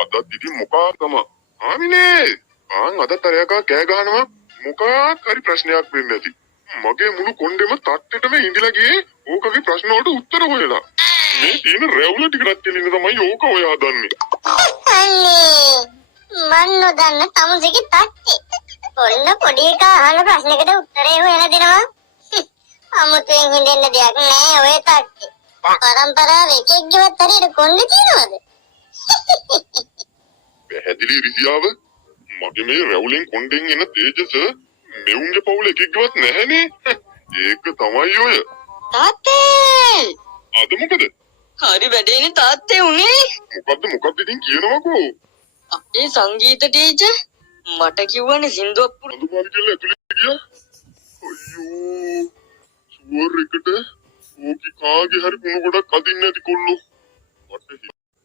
අදත් ඉතින් මොකක් තමයි. ආමිනේ. අදත් අරයක කෑ ගහනවා. මොකක් හරි ප්‍රශ්නයක් වෙන්නේ නැති. මගේ මුළු කොණ්ඩෙම තට්ටෙටම ඉඳලා ගියේ ඕකගේ ප්‍රශ්න වලට උත්තර හොයලා. මේ තියෙන රැවුල ටිකක් දෙලින්න තමයි ඕක ඔය හදන්නේ. අනේ මන් නොදන්න තමුසේගේ තට්ටේ. පොන්න පොඩි එකා අහන ප්‍රශ්නකට උත්තරේ හොයලා දෙනවා. අමුතුවෙන් හින්දෙන්න දෙයක් නෑ ඔය තට්ටේ. පරම්පරාව එකෙක්ගේවත් හරියට කොණ්ඩේ තියනවද? පැහැදිලි රිසියාව මගේ මේ රැවුලෙන් කොණ්ඩෙන් එන තේජස මෙවුන්ගේ පවුල එකෙක්වත් නැහැනේ. ඒක තමයි ඔය. තාත්තේ අද මොකද? හරි වැඩේනේ තාත්තේ උනේ. මොකද්ද ඉතින් කියනවකෝ. අපේ සංගීත ටීචර් මට කිව්වනේ සින්දුවක් පුරන්න. අඳුමාරි කියලා ඇතුලේ ගියා. අයියෝ. සුවර් එකට ඕකි කාගේ හරි කුණු ගොඩක් අදින්න ඇති කොල්ලෝ.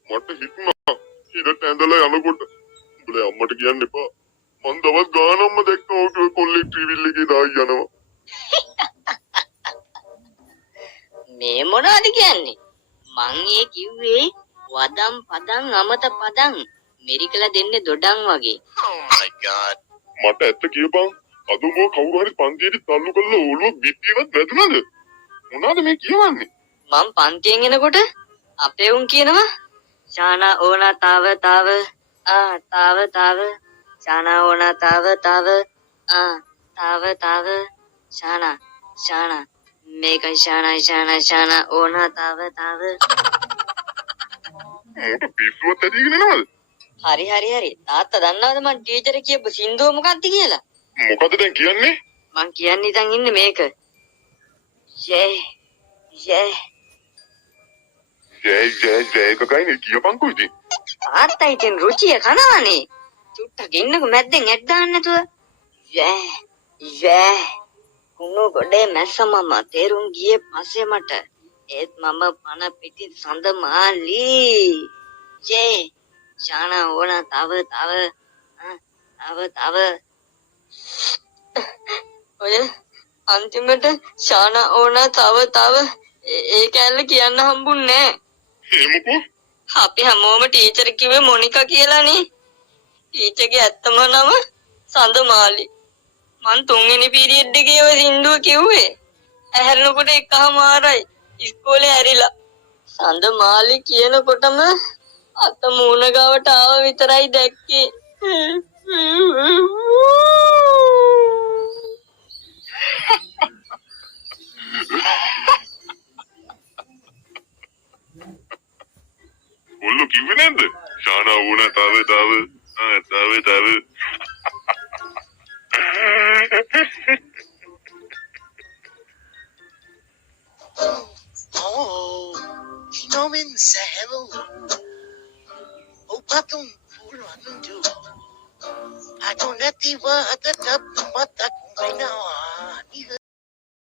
මට හිතුණා ඉරට ඇඳලා යනකොට උඹලා අම්මට කියන්න එපා. මං දවස් ගානක්ම දැක්කා ඔය කොල්ලෙක් ටීවී එකේ දායි යනවා. මේ මොනවද කියන්නේ? මං ඒ කිව්වේ වදම් පදම් අමත පදම් මෙරිකල දෙන්නේ දොඩම් වගේ. මට ඇත්ත කියපන්. අද උඹ කවුරු හරි පන්තියේදී තල්ලු කරලා ඔළුව බිත්තියවත් වැදුනද? මොනවද මේ කියවන්නේ? මං පන්තියෙන් එනකොට අපේ උන් කියනවා ශානා ඕනා තාව තාව ශානා ඕනා තාව තාව ශානා මේකයි ශානා ඕනා තාව මොකට පිස්සුවත් ඇදීගෙන එනවද? හරි තාත්තා දන්නවද මං ටීචර් කියපු සින්දුව මොකක්ද කියලා? මොකද දැන් කියන්නේ? මං කියන්නේ ඉතින් ඉන්නේ මේක ජය කකයිනේ කියපන්කෝ ඉතින්. තාත්තා ඉතින් රුචිය කනවනේ. චුට්ටක් ඉන්නකො මැද්දෙන් ඇඩ් දාන්න නැතුව. කුණු ගොඩේ මැස්සමම තේරුම් ගියේ පස්සේ මට ඒත් මම පන පිටි සඳ මාලි. ශානා ඕනා තව ඔය අන්තිමට ශානා ඕනා තව ඒ කැල්ල කියන්න හම්බුන්නේ නැහැ. මොකෝ? අපි හැමෝම ටීචර් කිව්වේ මොනිකා කියලානේ. ටීචර්ගේ ඇත්තම නම සඳමාලි. මං තුන්වෙනි පීරියඩ් එකේ ඔය සින්දුව කිව්වේ. ඇහැරෙනකොට එකමාරයි ඉස්කෝලේ ඇරිලා. සඳමාලි කියනකොටම අත මූණ ගාවට ආව විතරයි දැක්කේ. ඔල්ලෝ කිව්වේ නැද්ද? ශානා ඕනා තව Nomin sa hello. Upatong puro anundo. Ako natiwa at atap ng mata kung may nawa.